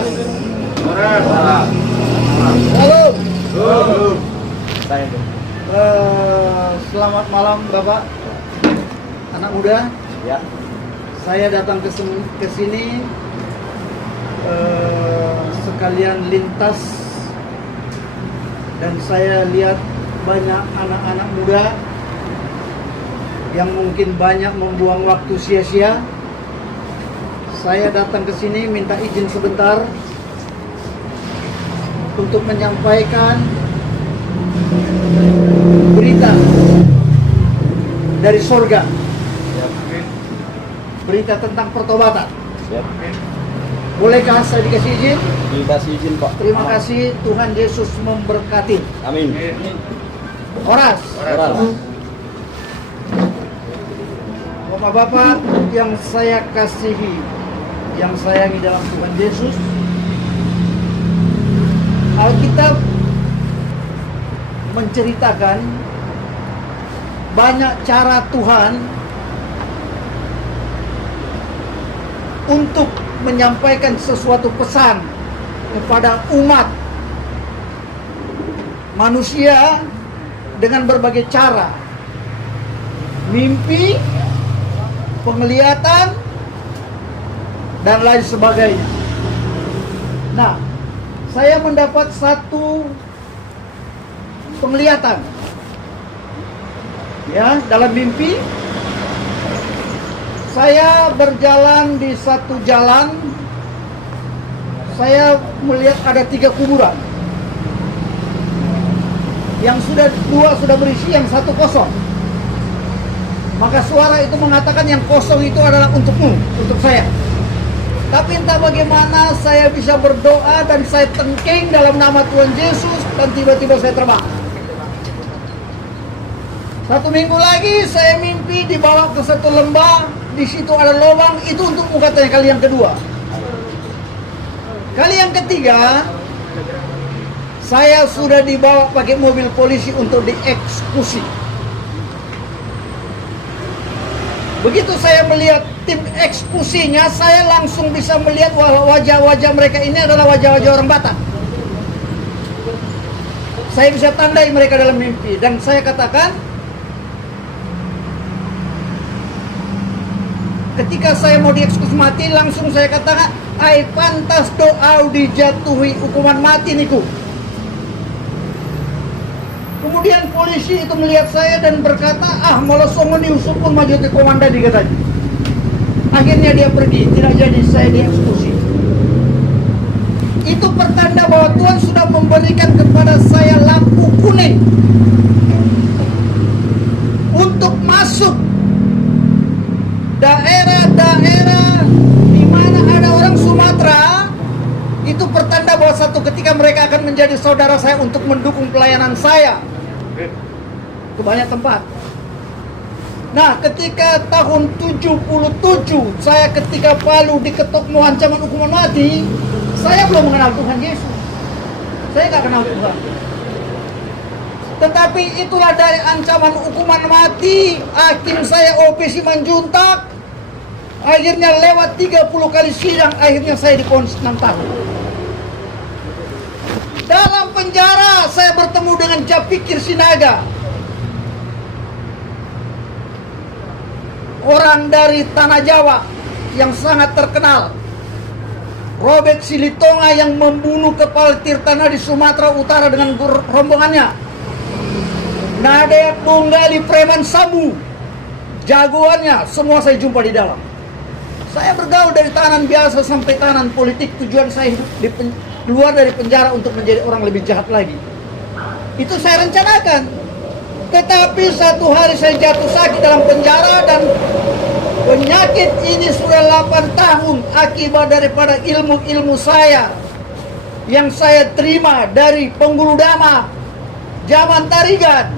Horas. Horas. Halo. Saya Selamat malam Bapak, anak muda. ya. Saya datang ke sini sekalian lintas dan saya lihat banyak anak-anak muda yang mungkin banyak membuang waktu sia-sia. Saya datang ke sini minta izin sebentar untuk menyampaikan berita dari surga, Siap. berita tentang pertobatan. Siap. Bolehkah saya dikasih izin? Dikasih izin, Pak. Terima kasih, Tuhan Yesus memberkati. Amin. Horas. Horas. Bapak-bapak yang saya kasihi, yang sayangi dalam Tuhan Yesus, Alkitab menceritakan banyak cara Tuhan untuk menyampaikan sesuatu pesan kepada umat manusia dengan berbagai cara. Mimpi, penglihatan, dan lain sebagainya. Nah, saya mendapat satu penglihatan. Ya, dalam mimpi saya berjalan di satu jalan. Saya melihat ada 3 kuburan. Yang dua sudah berisi, yang satu kosong. Maka suara itu mengatakan yang kosong itu adalah untukmu, untuk saya. Tapi entah bagaimana saya bisa berdoa dan saya tengking dalam nama Tuhan Yesus dan tiba-tiba saya terbang. 1 minggu lagi saya mimpi dibawa ke satu lembah, di situ ada lubang, itu untukmu katanya kali yang kedua. Kali yang ketiga, saya sudah dibawa pakai mobil polisi untuk dieksekusi. Begitu saya melihat tim eksekusinya, saya langsung bisa melihat wajah-wajah mereka ini adalah wajah-wajah orang Batak. Saya bisa tandai mereka dalam mimpi dan saya katakan, ketika saya mau dieksekusi mati, langsung saya katakan, "Ai pantas doa dijatuhi hukuman mati niku." Kemudian polisi itu melihat saya dan berkata, malah songo diusut pun maju ke komandan katanya. Akhirnya dia pergi, tidak jadi saya dieksekusi. Itu pertanda bahwa Tuhan sudah memberikan kepada saya lampu kuning untuk masuk daerah-daerah di mana ada orang Sumatera. Itu pertanda bahwa satu ketika mereka akan menjadi saudara saya untuk mendukung pelayanan saya ke banyak tempat. Nah, ketika tahun 77 saya ketika Palu diketok mau ancaman hukuman mati, saya belum mengenal Tuhan Yesus. Saya nggak kenal Tuhan. Tetapi itulah dari ancaman hukuman mati, hakim saya OP Simanjuntak. Akhirnya lewat 30 kali sidang, akhirnya saya divonis 6 tahun. Dalam penjara saya bertemu dengan Japikir Sinaga, orang dari Tanah Jawa yang sangat terkenal. Robert Silitonga yang membunuh kepala Tirtana di Sumatera Utara dengan rombongannya. Nadea Punggali Preman Sabu, jagoannya, semua saya jumpa di dalam. Saya bergaul dari tahanan biasa sampai tahanan politik. Tujuan saya hidup keluar dari penjara untuk menjadi orang lebih jahat lagi. Itu saya rencanakan. Tetapi satu hari saya jatuh sakit dalam penjara dan penyakit ini sudah 8 tahun akibat daripada ilmu-ilmu saya yang saya terima dari pengguru dhamma, zaman Tarigan,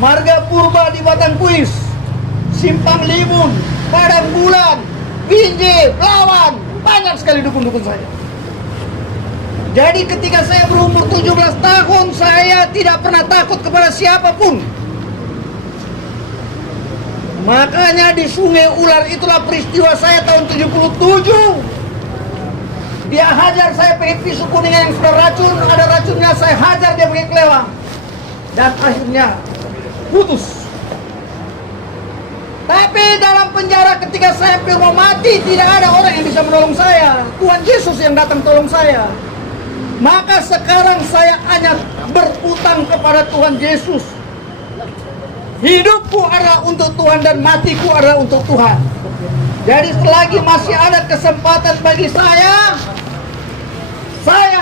Marga Purba di Batangkuis, Simpang Limun, Padang Bulan, Binjai, Pelawan, banyak sekali dukun-dukun saya. Jadi ketika saya berumur 17 tahun, saya tidak pernah takut kepada siapapun. Makanya di Sungai Ular itulah peristiwa saya tahun 77. Dia hajar saya pakai pisau kuning yang sudah racun, ada racunnya, saya hajar dia pakai kelewang. Dan akhirnya putus. Tapi dalam penjara ketika saya mau mati, tidak ada orang yang bisa menolong saya. Tuhan Yesus yang datang tolong saya. Maka sekarang saya hanya berutang kepada Tuhan Yesus. Hidupku adalah untuk Tuhan dan matiku adalah untuk Tuhan. Jadi selagi masih ada kesempatan bagi saya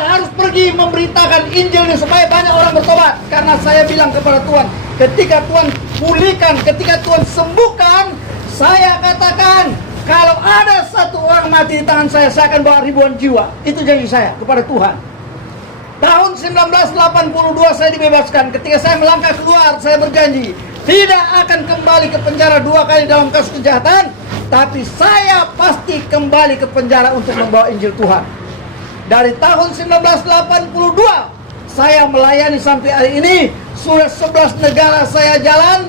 harus pergi memberitakan Injil ini supaya banyak orang bertobat. Karena saya bilang kepada Tuhan, ketika Tuhan pulihkan, ketika Tuhan sembuhkan, saya katakan, kalau ada satu orang mati di tangan saya akan bawa ribuan jiwa. Itu janji saya kepada Tuhan. Tahun 1982 saya dibebaskan. Ketika saya melangkah keluar, saya berjanji tidak akan kembali ke penjara 2 kali dalam kasus kejahatan, tapi saya pasti kembali ke penjara untuk membawa Injil Tuhan. Dari tahun 1982 saya melayani sampai hari ini. Sudah 11 negara saya jalan,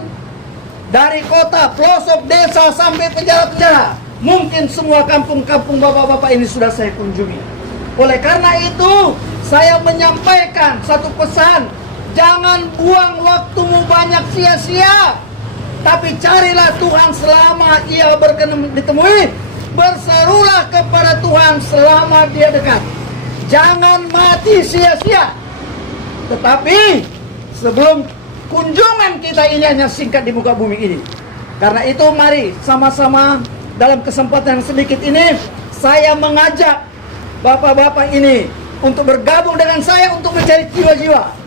dari kota, pelosok, desa sampai penjara-penjara. Mungkin semua kampung-kampung bapak-bapak ini sudah saya kunjungi. Oleh karena itu, saya menyampaikan satu pesan. Jangan buang waktumu banyak sia-sia, tapi carilah Tuhan selama ia ditemui. Berserulah kepada Tuhan selama dia dekat. Jangan mati sia-sia. Tetapi sebelum kunjungan kita ini hanya singkat di muka bumi ini. Karena itu mari sama-sama dalam kesempatan yang sedikit ini, saya mengajak bapak-bapak ini untuk bergabung dengan saya untuk mencari jiwa-jiwa.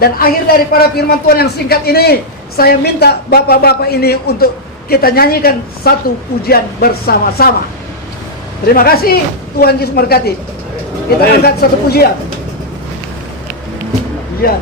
Dan akhir daripada firman Tuhan yang singkat ini, saya minta bapak-bapak ini untuk kita nyanyikan satu pujian bersama-sama. Terima kasih, Tuhan Yesus memberkati. Kita angkat satu pujian. Pujian.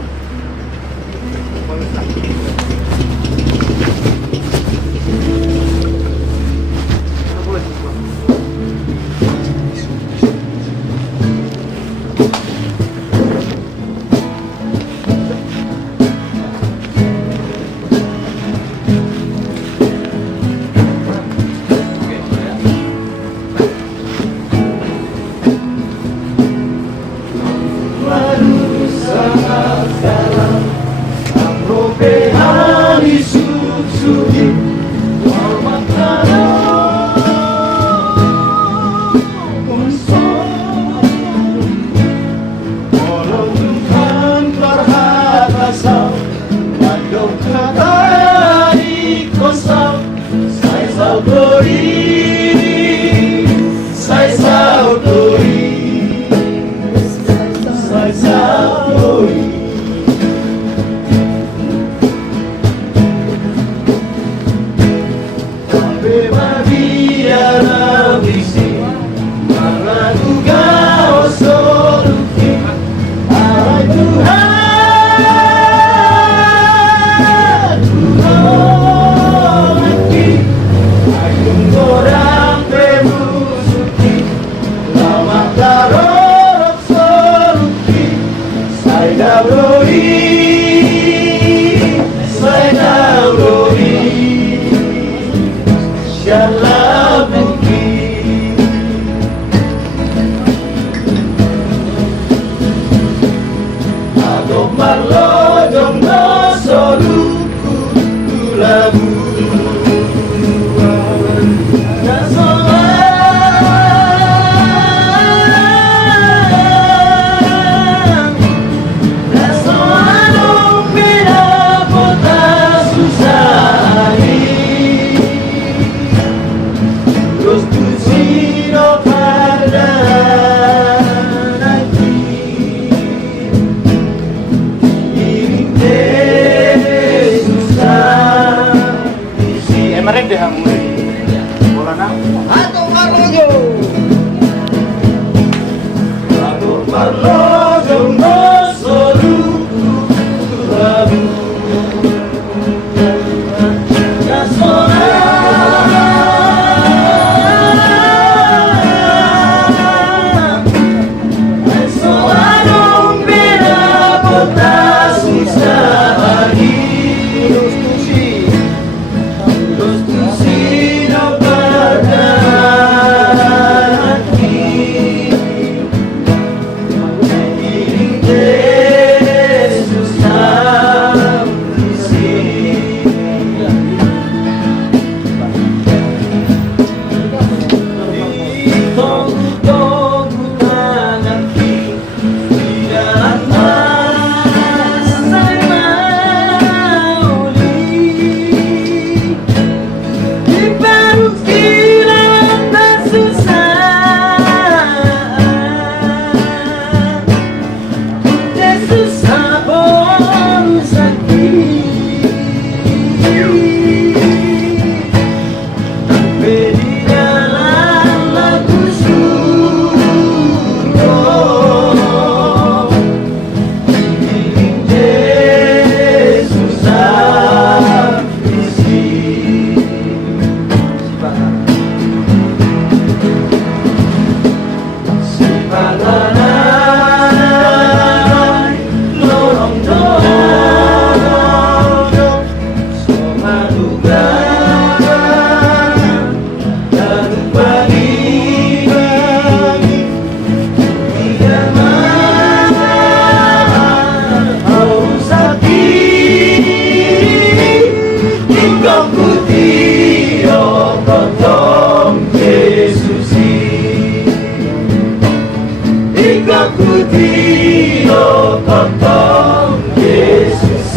Ikaw putih o potong Yesus.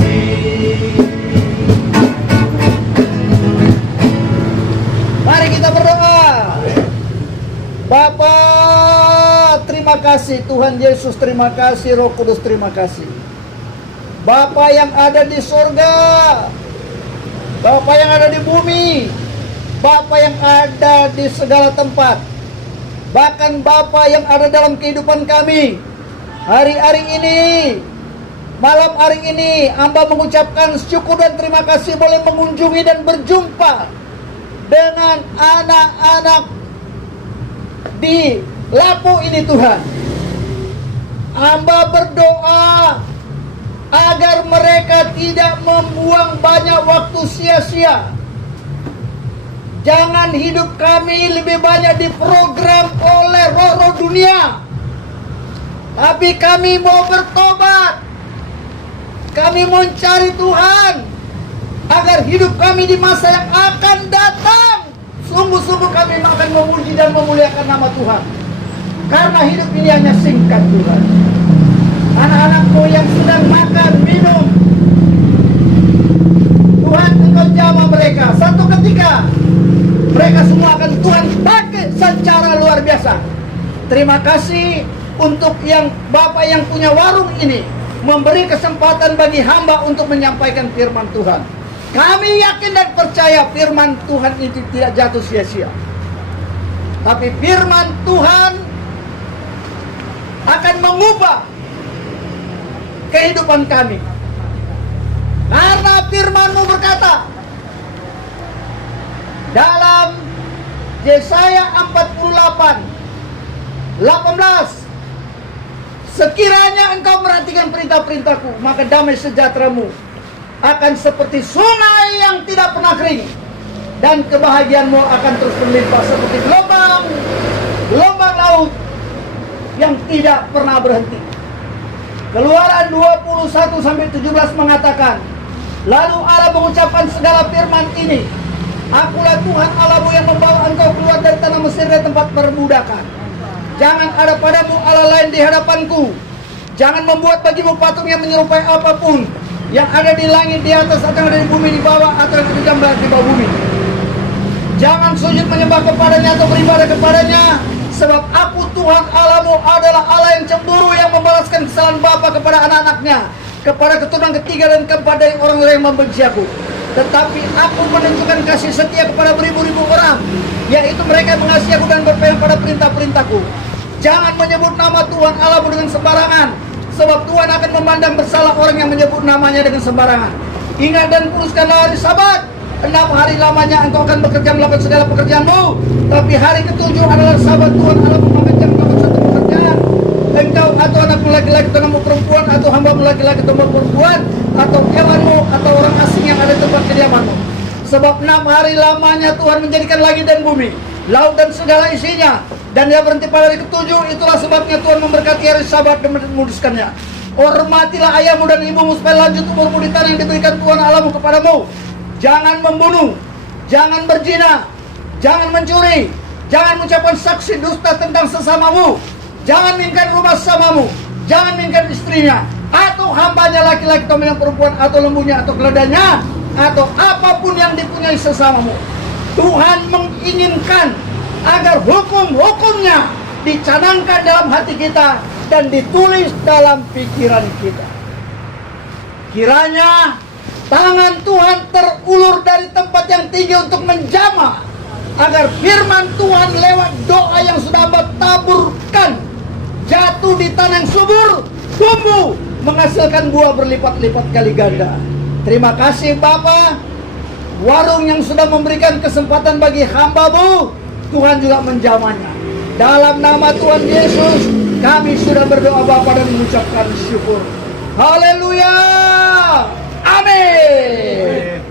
Mari kita berdoa. Bapa, terima kasih. Tuhan Yesus, terima kasih. Roh Kudus, terima kasih. Bapa yang ada di surga, Bapa yang ada di bumi, Bapa yang ada di segala tempat, bahkan Bapa yang ada dalam kehidupan kami. Hari-hari ini, malam hari ini, hamba mengucapkan syukur dan terima kasih boleh mengunjungi dan berjumpa dengan anak-anak di Lapu ini Tuhan. Hamba berdoa agar mereka tidak membuang banyak waktu sia-sia. Jangan hidup kami lebih banyak diprogram oleh roh-roh dunia, tapi kami mau bertobat. Kami mau cari Tuhan agar hidup kami di masa yang akan datang sungguh-sungguh kami akan memuji dan memuliakan nama Tuhan. Karena hidup ini hanya singkat Tuhan. Anak-anakmu yang sedang makan, minum, Tuhan Engkau jamah mereka. Satu ketika mereka semua akan Tuhan pakai secara luar biasa. Terima kasih untuk yang Bapak yang punya warung ini, memberi kesempatan bagi hamba untuk menyampaikan firman Tuhan. Kami yakin dan percaya firman Tuhan itu tidak jatuh sia-sia. Tapi firman Tuhan akan mengubah kehidupan kami. Karena firman-Mu berkata dalam Yesaya 48:18, sekiranya engkau merhatikan perintah-perintahku, maka damai sejahtera-Mu akan seperti sungai yang tidak pernah kering, dan kebahagiaanmu akan terus berlimpah seperti gelombang laut yang tidak pernah berhenti. Keluaran 21-17 mengatakan, lalu Allah mengucapkan segala firman ini, akulah Tuhan Allahmu yang membawa engkau keluar dari tanah Mesir dari tempat perbudakan. Jangan ada padamu Allah lain di hadapanku. Jangan membuat bagimu patung yang menyerupai apapun yang ada di langit di atas atau yang ada di bumi di bawah atau yang tergambar di bawah bumi. Jangan sujud menyembah kepadanya atau beribadah kepadanya, sebab aku Tuhan Allahmu adalah Allah yang cemburu, yang membalaskan kesalahan bapa kepada anak-anaknya, kepada keturunan ketiga dan keempat dari orang-orang yang membenci aku. Tetapi aku menunjukkan kasih setia kepada beribu-ribu orang, yaitu mereka yang mengasihi aku dan berpegang pada perintah-perintahku. Jangan menyebut nama Tuhan Allahmu dengan sembarangan, sebab Tuhan akan memandang bersalah orang yang menyebut namanya dengan sembarangan. Ingat dan kuduskanlah hari Sabat. 6 hari lamanya engkau akan bekerja melakukan segala pekerjaanmu, tapi hari ketujuh adalah Sabat Tuhan Allahmu, maka jangan melakukan satu pekerjaan. Engkau atau anakmu laki-laki atau anakmu perempuan atau hambamu laki-laki atau hambamu perempuan atau hewanmu atau orang asing yang ada di tempat kediamanmu. Sebab 6 hari lamanya Tuhan menjadikan langit dan bumi, laut dan segala isinya, dan dia berhenti pada hari ketujuh. Itulah sebabnya Tuhan memberkati hari Sabat dan menguduskannya. Hormatilah ayahmu dan ibumu supaya lanjut umurmu di tanah yang diberikan Tuhan Allahmu kepadamu. Jangan membunuh, jangan berzina, jangan mencuri, jangan mengucapkan saksi dusta tentang sesamamu, jangan menginginkan rumah sesamamu, jangan menginginkan istrinya, atau hambanya laki-laki atau yang perempuan, atau lembunya, atau keledainya, atau apapun yang dipunyai sesamamu. Tuhan menginginkan agar hukum-hukumnya dicanangkan dalam hati kita dan ditulis dalam pikiran kita. Kiranya tangan Tuhan terulur dari tempat yang tinggi untuk menjamah, agar firman Tuhan lewat doa yang sudah bertaburkan jatuh di tanah yang subur, tumbuh, menghasilkan buah berlipat-lipat kali ganda. Terima kasih Bapa, warung yang sudah memberikan kesempatan bagi hamba-Mu, Tuhan juga menjamahnya. Dalam nama Tuhan Yesus, kami sudah berdoa Bapa dan mengucapkan syukur. Haleluya. Amin.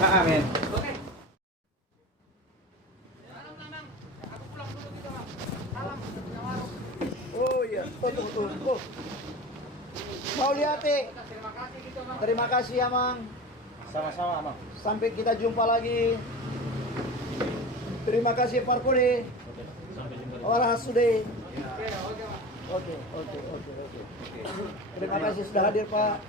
Amin. Oh iya, oh. Mau lihat terima kasih ya Mang. Sama-sama, Mang. Sampai kita jumpa lagi. Terima kasih Pak Kode. Orang sudah. Oke. Terima kasih sudah hadir Pak.